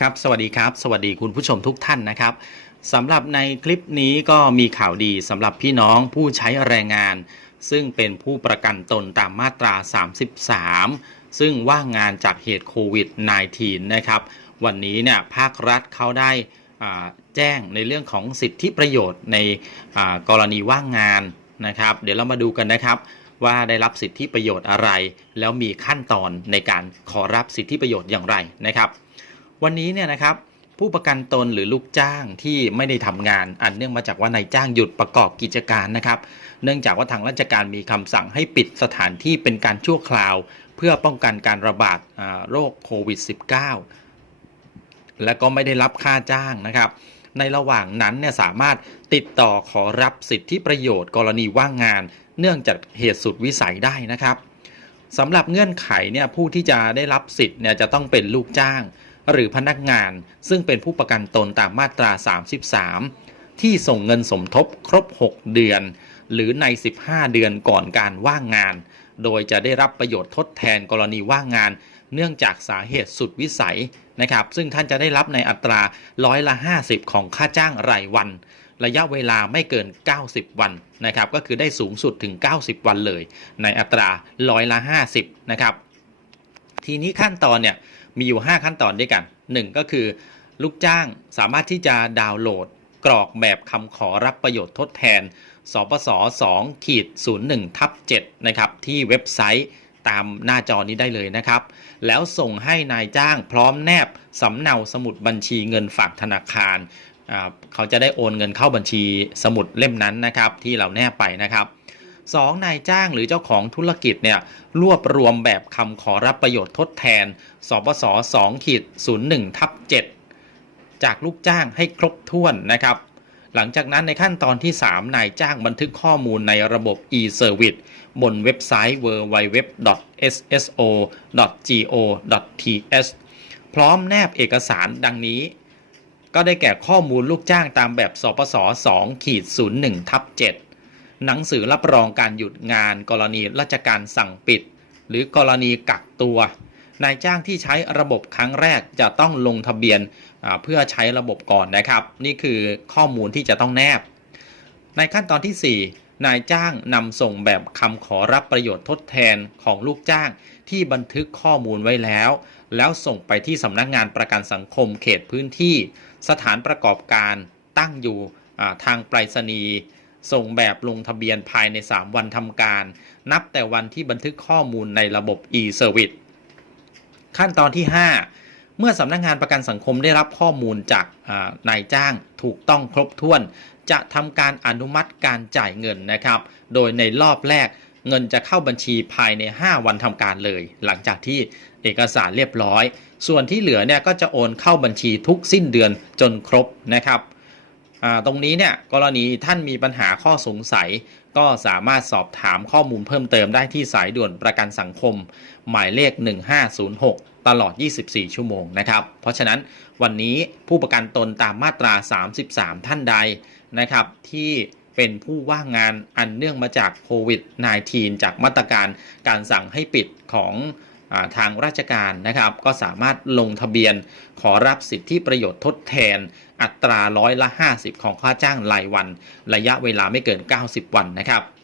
ครับสวัสดีครับ สวัสดีคุณผู้ชมทุกท่านนะครับสำหรับในคลิปนี้ก็มีข่าวดีสำหรับพี่น้องผู้ใช้แรงงาน ซึ่งเป็นผู้ประกันตนตามมาตรา 33 ซึ่งว่างงานจากเหตุโควิด -19 นะครับ วันนี้เนี่ยภาครัฐเขาได้แจ้งในเรื่องของสิทธิประโยชน์ในกรณีว่างงานนะครับ เดี๋ยวเรามาดูกันนะครับว่าได้รับสิทธิประโยชน์อะไร แล้วมีขั้นตอนในการขอรับสิทธิประโยชน์อย่างไรนะครับ วันนี้เนี่ยนะครับผู้ประกันตนหรือลูกจ้างที่ไม่ได้ทำงาน อันเนื่องมาจากว่านายจ้างหยุดประกอบกิจการนะครับ เนื่องจากว่าทางราชการมีคำสั่งให้ปิดสถานที่เป็นการชั่วคราว เพื่อป้องกันการระบาดอ่าโรคโควิด -19 และก็ไม่ได้รับค่าจ้างนะครับ ในระหว่างนั้นเนี่ยสามารถติดต่อขอรับสิทธิประโยชน์กรณีว่างงาน เนื่องจากเหตุสุดวิสัยได้นะครับสำหรับเงื่อนไขเนี่ยผู้ที่จะได้รับสิทธิ์เนี่ยจะต้องเป็นลูกจ้าง หรือพนักงานซึ่งเป็นผู้ประกันตนตามมาตรา 33 ที่ส่งเงินสมทบครบ 6 เดือน หรือใน 15 เดือนก่อนการว่างงาน โดยจะได้รับประโยชน์ทดแทนกรณีว่างงาน เนื่องจากสาเหตุสุดวิสัยนะครับ ซึ่งท่านจะได้รับในอัตราร้อยละ 50 ของค่าจ้างรายวัน ระยะเวลาไม่เกิน 90 วันนะครับ ก็คือได้สูงสุดถึง 90 วันเลย ในอัตราร้อยละ 50 นะครับ ทีนี้ขั้นตอนเนี่ยมีอยู่ 5 ขั้นตอนด้วยกัน 1 ก็คือลูกจ้างสามารถที่จะดาวน์โหลด กรอกแบบคำขอรับประโยชน์ทดแทนสปส2ขีด01ทับ7นะครับที่เว็บไซต์ตามหน้าจอนี้ได้เลยนะครับ แล้วส่งให้นายจ้างพร้อมแนบสำเนาสมุดบัญชีเงินฝากธนาคาร เขาจะได้โอนเงินเข้าบัญชีสมุดเล่มนั้นนะครับ ที่เราแนบไปนะครับ สองนายจ้างหรือเจ้าของธุรกิจเนี่ยรวบรวมแบบคำขอรับประโยชน์ทดแทน สปส2ขีด01ทับ7จากลูกจ้างให้ครบถ้วนนะครับ หลังจากนั้นในขั้นตอนที่ 3 นายจ้างบันทึกข้อมูลในระบบ e-service บนเว็บไซต์ www.sso.go.th พร้อมแนบเอกสารดังนี้ ก็ได้แก่ข้อมูลลูกจ้างตามแบบสปส2ขีด01ทับ7 หนังสือรับรองการหยุดงาน กรณีราชการสั่งปิด หรือกรณีกักตัว นายจ้างที่ใช้ระบบครั้งแรกจะต้องลงทะเบียนเพื่อใช้ระบบก่อนนะครับ นี่คือข้อมูลที่จะต้องแนบ ในขั้นตอนที่ 4 นายจ้างนำส่งแบบคำขอรับประโยชน์ทดแทนของลูกจ้างที่บันทึกข้อมูลไว้แล้ว แล้วส่งไปที่สำนักงานประกันสังคมเขตพื้นที่ สถานประกอบการตั้งอยู่ทางไปรษณีย์ ส่งแบบลงทะเบียนภายใน 3 วันทำการ นับแต่วันที่บันทึกข้อมูลในระบบ e-service ขั้นตอนที่ 5 เมื่อสำนักงานประกันสังคมได้รับข้อมูลจากนายจ้างถูกต้องครบถ้วน จะทำการอนุมัติการจ่ายเงินนะครับ โดยในรอบแรกเงินจะเข้าบัญชีภายใน 5 วันทำการเลย หลังจากที่เอกสารเรียบร้อย ส่วนที่เหลือเนี่ยก็จะโอนเข้าบัญชีทุกสิ้นเดือนจนครบนะครับ ตรงนี้เนี่ยกรณีท่านมีปัญหาข้อสงสัย ก็สามารถสอบถามข้อมูลเพิ่มเติมได้ที่สายด่วนประกันสังคม หมายเลข 1506 ตลอด 24 ชั่วโมงนะครับ เพราะฉะนั้นวันนี้ผู้ประกันตนตามมาตรา 33 ท่านใดนะครับที่เป็นผู้ว่างงานอันเนื่องมาจากโควิด -19 จากมาตรการการสั่งให้ปิดของ ทางราชการนะครับ ก็สามารถลงทะเบียนขอรับสิทธิประโยชน์ทดแทน อัตราร้อยละ 50 ของค่าจ้างรายวัน ระยะเวลาไม่เกิน 90 วันนะครับ